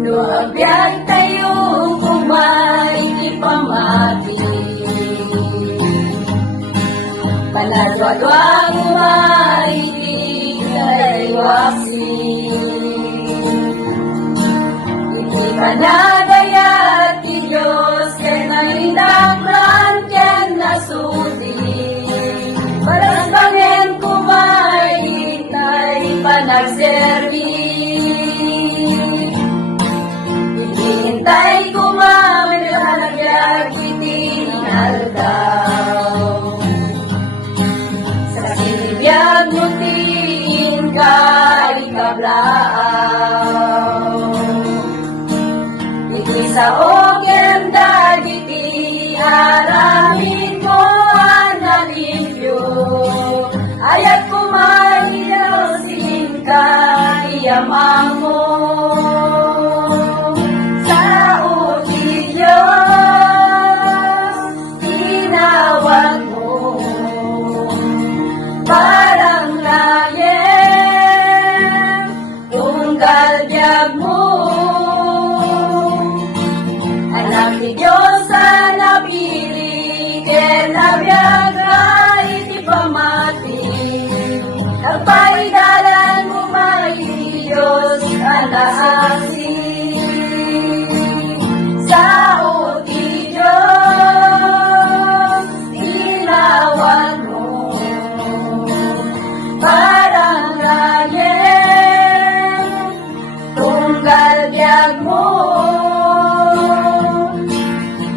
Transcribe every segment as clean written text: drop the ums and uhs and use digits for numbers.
Nuagbyag tayo kung may ipamati, panadwadwag may ikaiwasi. Iti panagayat ti Diyos kay naindaklan ken nasudi, paras bangen kumay itay panagservi. Hintay ko mamanagayag itinaldaw, sa sinibiyag mo tingin ka ikablaaw. Iti sa ogem dagiti aramin ko analimpyo, ayat kumahilaw singka iyamang mo. Parang layem, tunggal biyag mo, anak ni Diyos sa napili, ken nabiyag ay iti pamati, nagpaidalan mo may Diyos alaasi. Sa uti Diyos, inawan mo, parang layem, tunggal biyag mo,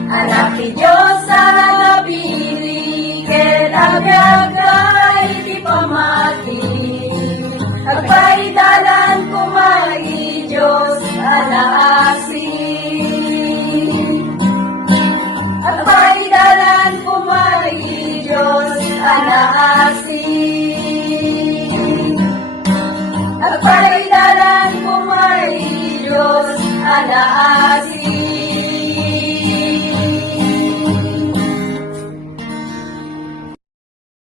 anak ni Diyos sa napili, ken nabiyag ay di pamati, nagpaidalan kumay Diyos alaasi. Nagpaidalan kumay Diyos alaasi. Nagpaidalan kumay Diyos alaasi.